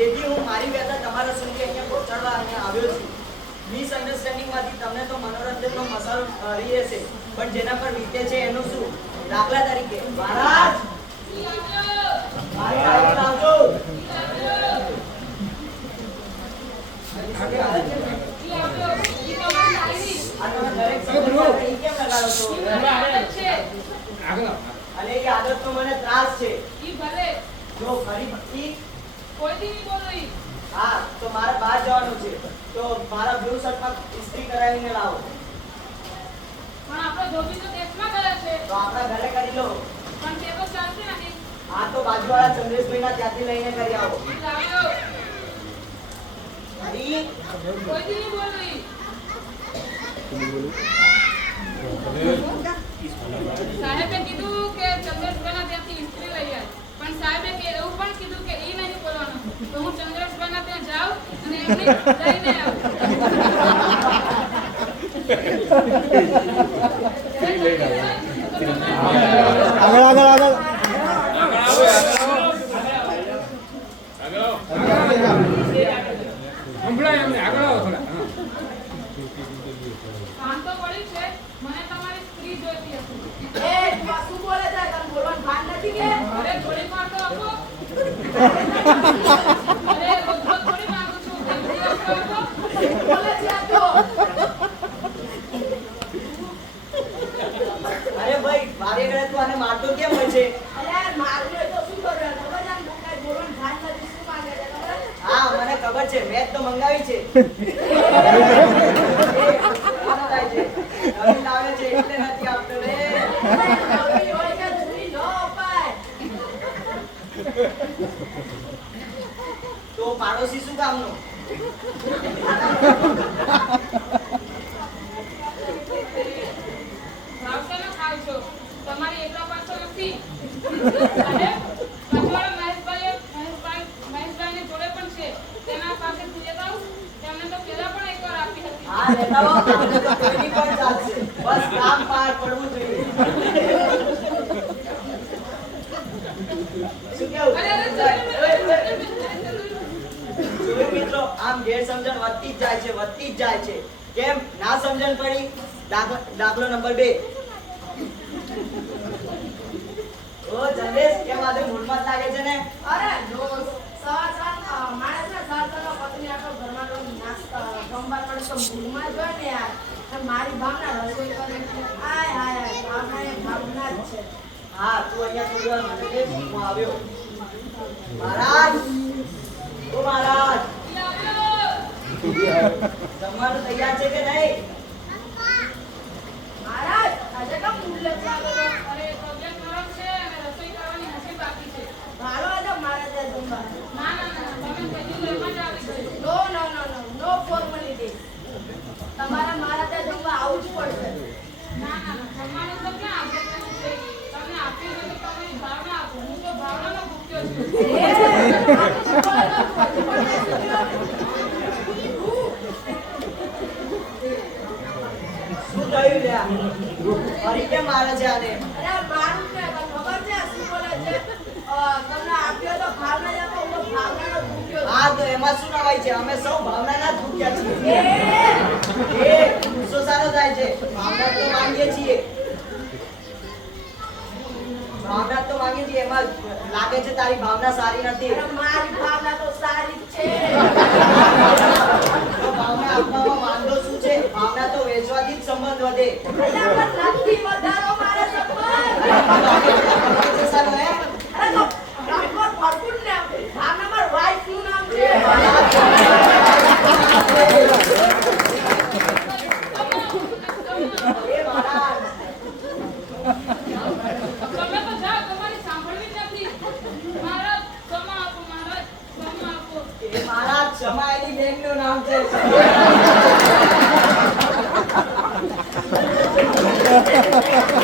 તેથી હું મારી વ્યથા તમારા સુધી અહીંયા પહોંચાડવા અહીંયા આવ્યો છું. મિસઅન્ડરસ્ટેન્ડિંગમાંથી તમને તો મનોરંજનનો મસાલો મળી રહેશે, પણ જેના પર વીતે છે એનું શું? દાખલા તરીકે મહારાજ મારી ગાડી લાવજો. અને એ આદતનો મને ત્રાસ છે. જો ફરી હા તો મારે બહાર જવાનું છે, તો મારા બ્લુ શર્ટમાં ઇસ્ત્રી કરાવીને લાવો. પણ આપણો ધોબી તો દેશમાં ગયા છે, તો આપણા ઘરે કરી લો. પણ તે તો ચાલશે નહીં. હા તો બાજુવાળા ચંદ્રેશભાઈના ત્યાંથી લઈને કરી આવો. લાવ્યો હરી કોઈથી નહીં બોલવી. સાહેબે કીધું કે ચંદ્રેશભાઈના ત્યાંથી ઇસ્ત્રી લઈ આવ, પણ સાહેબે એવું પણ કીધું કે એ નહીં બોલવાનું. તો હું ચંદ્રેશભાઈના ત્યાં જાઉં અને એમને લઈને આવું. આગળ કામ તો પડ્યું છે, મને તમારી સ્ત્રી જોઈતી હતી. શું બોલે છે? તને બોલવાનું ભાન નથી કે? અરે થોડી વાર તો આપો. અરે રોજ રોજ થોડી માંગુ છું. જલ્દી આપો. બોલે છે આ તો. અરે ભાઈ વારે ઘડે તું આને મારતો કેમ હોય છે? અરે મારું હોય તો શું કરું? ખબર છે ને કાંઈ બોલવાનું ભાન નથી. શું માંગે છે ખબર? હા મને ખબર છે, મેં જ તો મંગાવી છે. કોણ થાય છે? નવી લાવે છે એટલે નથી આપતો રે. નવી હોય કે જૂની ન અપાય. તો પાડોશી શું કામનો? ભાવ શેનો ખાવ છો? તમારી એટલા પાછો નથી. અને પાછળવાળા મહેશભાઈને જોડે પણ છે. તેના પાસે લેતા આવું. તેમને તો પહેલા પણ એકવાર આપી હતી. હા લેતા હો, આપણે તો કોઈની પણ ચાલશે. બસ કામ પાર પડવું જોઈએ. શું કેવું? જોયું મિત્રો, આમ ગેરસમજણ વધતી જ જાય છે. કેમ ના સમજણ પડી? દાખલો નંબર 2. ઓ જલેશ, કેમ આજે મૂડમાં જ લાગે છે ને? અરે માણસના સાતનો પત્ની આટલો ઘરમાં તો નાસ્તા જમવા પડે તો મૂળમાં જ હોય ને યાર. અને મારી ભાવના રસોઈ કરે એટલે આય ભાવના એ ભાવના જ છે. હા તું અહીંયા થોડી વાર મને દે, હું આવ્યો. મહારાજ ઓ મહારાજ, જમવાનું તૈયાર છે કે નહીં? મહારાજ આજે તો મૂળ લેવા આવ્યો. અરે તબિયત નરમ છે અને રસોઈ કરવાની હજી બાકી છે. ભાડો આજે મારે ત્યાં જમવા. ના ના ના, તમે કીધું એમાં જ આવી ગયું. નો ફોર્માલિટી. તમારે મારા ત્યાં જમવા આવવું જ પડશે. ના ના ના, જમવાનું તો ક્યાં આપણે છે. તમને આપ્યું હોય તો તમારી ભાવના આપો. હું તો ભાવનાનો ભૂખ્યો છું. શું થયું લ્યા? ફરી કેમ મારે છે આને? અરે મારું ને ખબર છે શું બોલે છે? તમને આપ્યો તો ભાવના જ આપો. હું ભાવનાનો ભૂખ્યો છું. હા તો એમાં શું નવાઈ છે? અમે સૌ ભાવનાના જ ભૂખ્યા છીએ. એ ગુસ્સો સારો થાય છે. ભાવના તો માંગીએ છીએ. ભાવના તો માંગીએ છીએ. એમાં લાગે છે તારી ભાવના સારી નથી. અરે મારી ભાવના તો સારી જ છે. તો ભાવના આપવામાં વાંધો શું છે? ભાવના તો વેચવાથી જ સંબંધ વધે. અલ્યા પણ નથી વધારો મારે સંબંધ. છે સારો હે? અરે તો રાખો ભરપૂર ને ભાવના મારા વાઈફ નું નામ છે. એ મહારાજ, તમે તો જાઓ, તમારી સાંભળવી જ નથી. મહારાજ ક્ષમા આપો, મહારાજ ક્ષમા આપો. એ મહારાજ જમાયેલી બેનનું નામ છે. આગળ